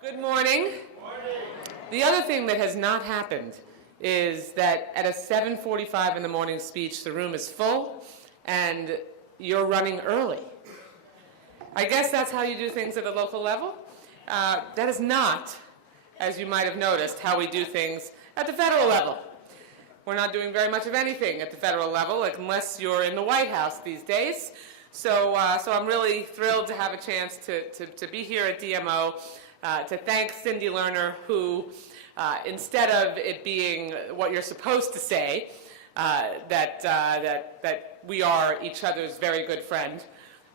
Good morning. Good morning. The other thing that has not happened is that at a 7:45 in the morning speech, the room is full and you're running early. I guess that's how you do things at the local level. That is not, as you might have noticed, how we do things at the federal level. We're not doing very much of anything at the federal level unless you're in the White House these days. So I'm really thrilled to have a chance to be here at DMO, to thank Cindy Lerner, who, instead of it being what you're supposed to say, that we are each other's very good friend,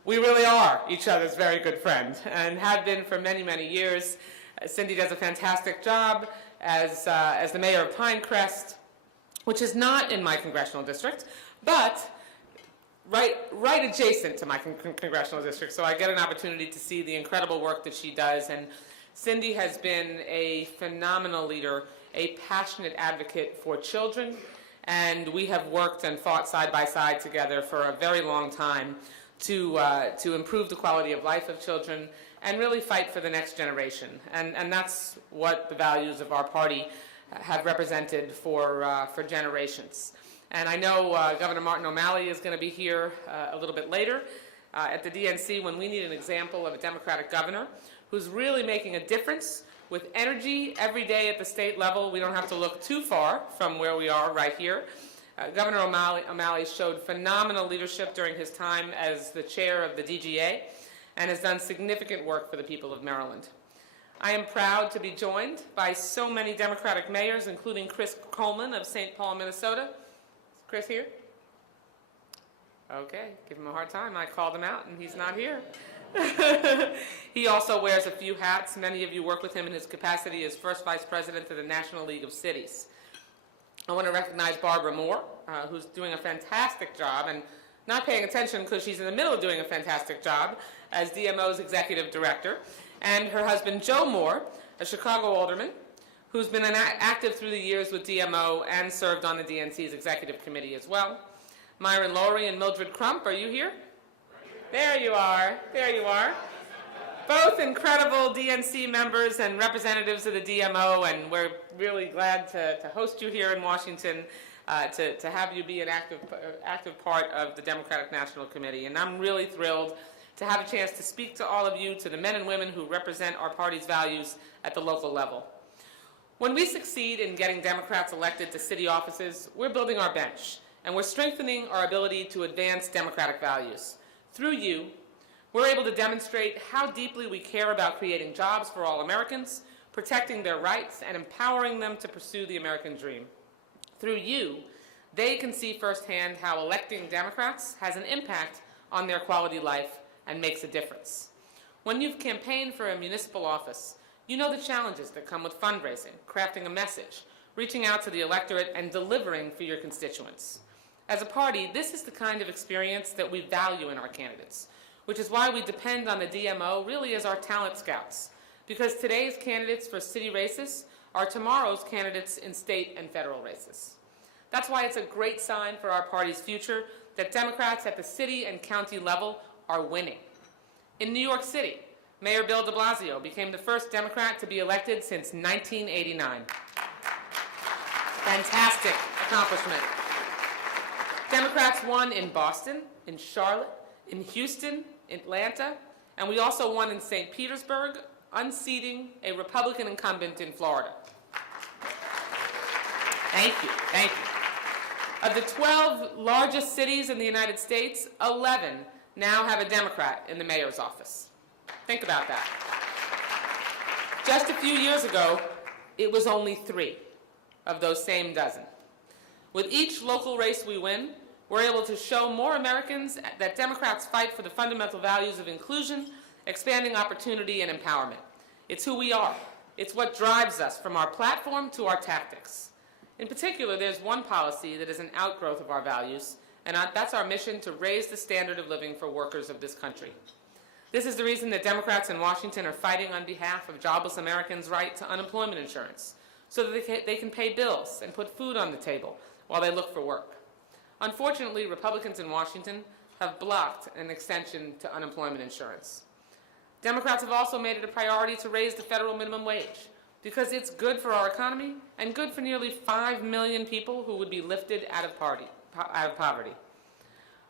we really are each other's very good friend and have been for many, many years. Cindy does a fantastic job as the mayor of Pinecrest, which is not in my congressional district, but right adjacent to my congressional district. So I get an opportunity to see the incredible work that she does. And Cindy has been a phenomenal leader, a passionate advocate for children, and we have worked and fought side by side together for a very long time to improve the quality of life of children and really fight for the next generation. And that's what the values of our party have represented for generations. And I know Governor Martin O'Malley is going to be here a little bit later at the DNC when we need an example of a Democratic governor who's really making a difference with energy every day at the state level. We don't have to look too far from where we are right here. Governor O'Malley showed phenomenal leadership during his time as the chair of the DGA and has done significant work for the people of Maryland. I am proud to be joined by so many Democratic mayors, including Chris Coleman of St. Paul, Minnesota. Is Chris here? Okay, give him a hard time. I called him out and he's not here. He also wears a few hats. Many of you work with him in his capacity as first vice president of the National League of Cities. I want to recognize Barbara Moore, who's doing a fantastic job and not paying attention because she's in the middle of doing a fantastic job as DMO's executive director, and her husband Joe Moore, a Chicago alderman, who's been active through the years with DMO and served on the DNC's executive committee as well. Myron Lowry and Mildred Crump, are you here? There you are. There you are. Both incredible DNC members and representatives of the DMO, and we're really glad to host you here in Washington, to have you be an active part of the Democratic National Committee. And I'm really thrilled to have a chance to speak to all of you, to the men and women who represent our party's values at the local level. When we succeed in getting Democrats elected to city offices, we're building our bench, and we're strengthening our ability to advance Democratic values. Through you, we're able to demonstrate how deeply we care about creating jobs for all Americans, protecting their rights, and empowering them to pursue the American dream. Through you, they can see firsthand how electing Democrats has an impact on their quality life and makes a difference. When you've campaigned for a municipal office, you know the challenges that come with fundraising, crafting a message, reaching out to the electorate, and delivering for your constituents. As a party, this is the kind of experience that we value in our candidates, which is why we depend on the DMO really as our talent scouts, because today's candidates for city races are tomorrow's candidates in state and federal races. That's why it's a great sign for our party's future that Democrats at the city and county level are winning. In New York City, Mayor Bill de Blasio became the first Democrat to be elected since 1989. Fantastic accomplishment. Democrats won in Boston, in Charlotte, in Houston, Atlanta, and we also won in St. Petersburg, unseating a Republican incumbent in Florida. Thank you, thank you. Of the 12 largest cities in the United States, 11 now have a Democrat in the mayor's office. Think about that. Just a few years ago, it was only 3 of those same dozen. With each local race we win, we're able to show more Americans that Democrats fight for the fundamental values of inclusion, expanding opportunity, and empowerment. It's who we are. It's what drives us from our platform to our tactics. In particular, there's one policy that is an outgrowth of our values, and that's our mission to raise the standard of living for workers of this country. This is the reason that Democrats in Washington are fighting on behalf of jobless Americans' right to unemployment insurance, so that they can pay bills and put food on the table while they look for work. Unfortunately, Republicans in Washington have blocked an extension to unemployment insurance. Democrats have also made it a priority to raise the federal minimum wage because it's good for our economy and good for nearly 5 million people who would be lifted out of poverty.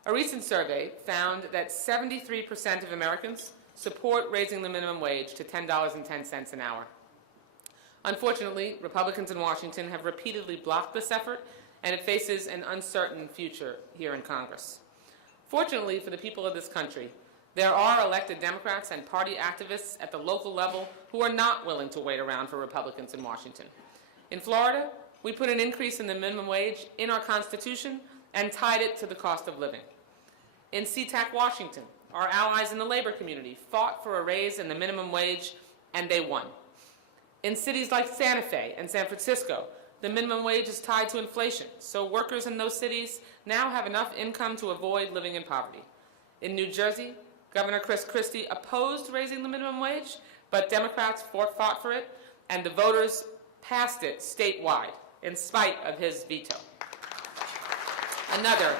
A recent survey found that 73% of Americans support raising the minimum wage to $10.10 an hour. Unfortunately, Republicans in Washington have repeatedly blocked this effort, and it faces an uncertain future here in Congress. Fortunately for the people of this country, there are elected Democrats and party activists at the local level who are not willing to wait around for Republicans in Washington. In Florida, we put an increase in the minimum wage in our Constitution and tied it to the cost of living. In SeaTac, Washington, our allies in the labor community fought for a raise in the minimum wage, and they won. In cities like Santa Fe and San Francisco, the minimum wage is tied to inflation, so workers in those cities now have enough income to avoid living in poverty. In New Jersey, Governor Chris Christie opposed raising the minimum wage, but Democrats fought for it, and the voters passed it statewide in spite of his veto. Another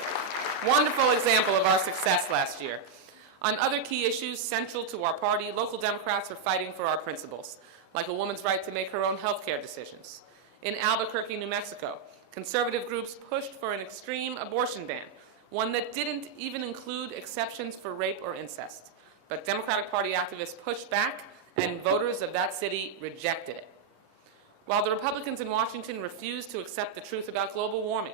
wonderful example of our success last year. On other key issues central to our party, local Democrats are fighting for our principles, like a woman's right to make her own health care decisions. In Albuquerque, New Mexico, conservative groups pushed for an extreme abortion ban, one that didn't even include exceptions for rape or incest. But Democratic Party activists pushed back, and voters of that city rejected it. While the Republicans in Washington refuse to accept the truth about global warming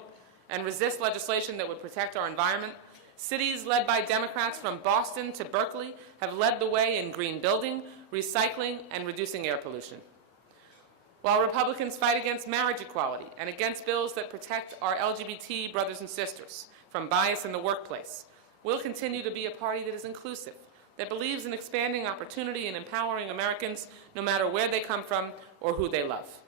and resist legislation that would protect our environment, cities led by Democrats from Boston to Berkeley have led the way in green building, recycling, and reducing air pollution. While Republicans fight against marriage equality and against bills that protect our LGBT brothers and sisters from bias in the workplace, we'll continue to be a party that is inclusive, that believes in expanding opportunity and empowering Americans no matter where they come from or who they love.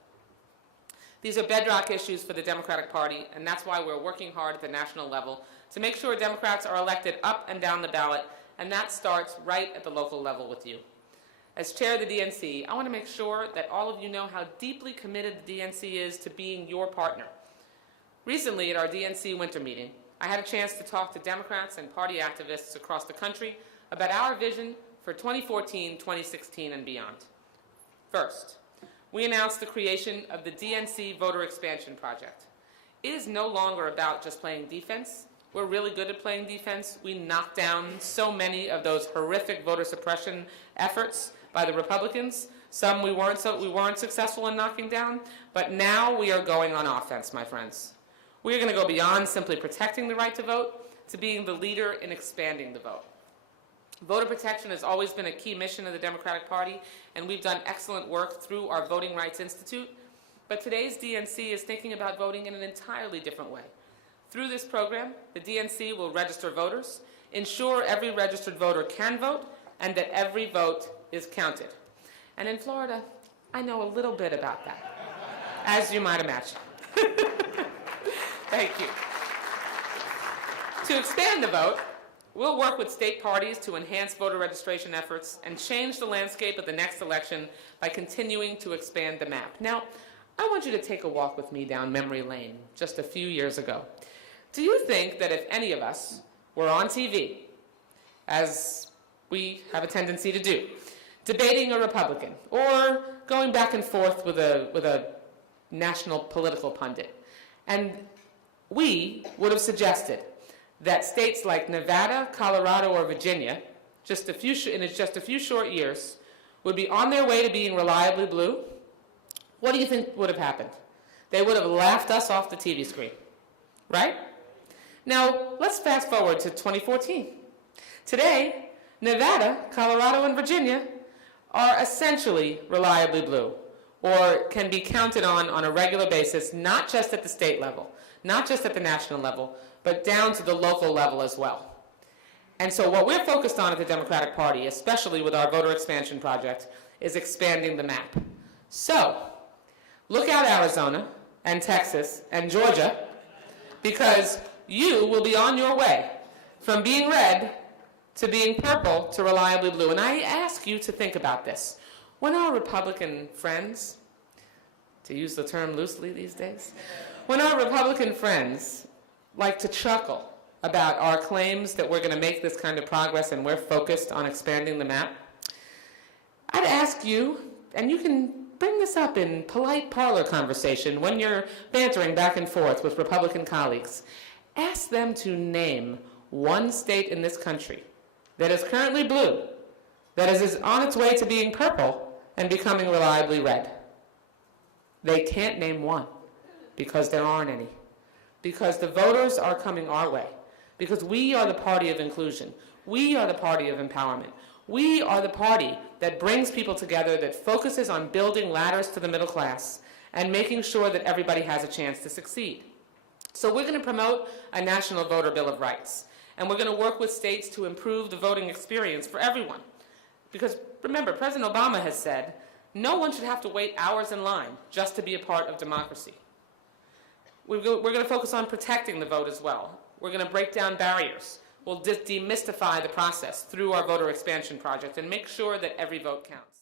These are bedrock issues for the Democratic Party, and that's why we're working hard at the national level to make sure Democrats are elected up and down the ballot, and that starts right at the local level with you. As chair of the DNC, I want to make sure that all of you know how deeply committed the DNC is to being your partner. Recently, at our DNC winter meeting, I had a chance to talk to Democrats and party activists across the country about our vision for 2014, 2016, and beyond. First, we announced the creation of the DNC Voter Expansion Project. It is no longer about just playing defense. We're really good at playing defense. We knocked down so many of those horrific voter suppression efforts by the Republicans. Some we weren't successful in knocking down, but now we are going on offense, my friends. We are going to go beyond simply protecting the right to vote to being the leader in expanding the vote. Voter protection has always been a key mission of the Democratic Party, and we've done excellent work through our Voting Rights Institute. But today's DNC is thinking about voting in an entirely different way. Through this program, the DNC will register voters, ensure every registered voter can vote, and that every vote is counted. And in Florida, I know a little bit about that, as you might imagine. Thank you. To expand the vote, we'll work with state parties to enhance voter registration efforts and change the landscape of the next election by continuing to expand the map. Now, I want you to take a walk with me down memory lane just a few years ago. Do you think that if any of us were on TV, as we have a tendency to do, debating a Republican or going back and forth with a national political pundit, and we would have suggested that states like Nevada, Colorado, or Virginia, in just a few short years, would be on their way to being reliably blue, what do you think would have happened? They would have laughed us off the TV screen, right? Now, let's fast forward to 2014. Today, Nevada, Colorado, and Virginia are essentially reliably blue, or can be counted on a regular basis, not just at the state level, not just at the national level, but down to the local level as well. And so what we're focused on at the Democratic Party, especially with our voter expansion project, is expanding the map. So, look out Arizona and Texas and Georgia, because you will be on your way from being red to being purple to reliably blue. And I ask you to think about this. When our Republican friends, to use the term loosely these days, when our Republican friends like to chuckle about our claims that we're going to make this kind of progress and we're focused on expanding the map, I'd ask you, and you can bring this up in polite parlor conversation when you're bantering back and forth with Republican colleagues, ask them to name one state in this country that is currently blue, that is on its way to being purple and becoming reliably red. They can't name one because there aren't any. Because the voters are coming our way. Because we are the party of inclusion. We are the party of empowerment. We are the party that brings people together, that focuses on building ladders to the middle class and making sure that everybody has a chance to succeed. So we're going to promote a National Voter Bill of Rights. And we're going to work with states to improve the voting experience for everyone. Because remember, President Obama has said, no one should have to wait hours in line just to be a part of democracy. We're going to focus on protecting the vote as well. We're going to break down barriers. We'll demystify the process through our voter expansion project and make sure that every vote counts.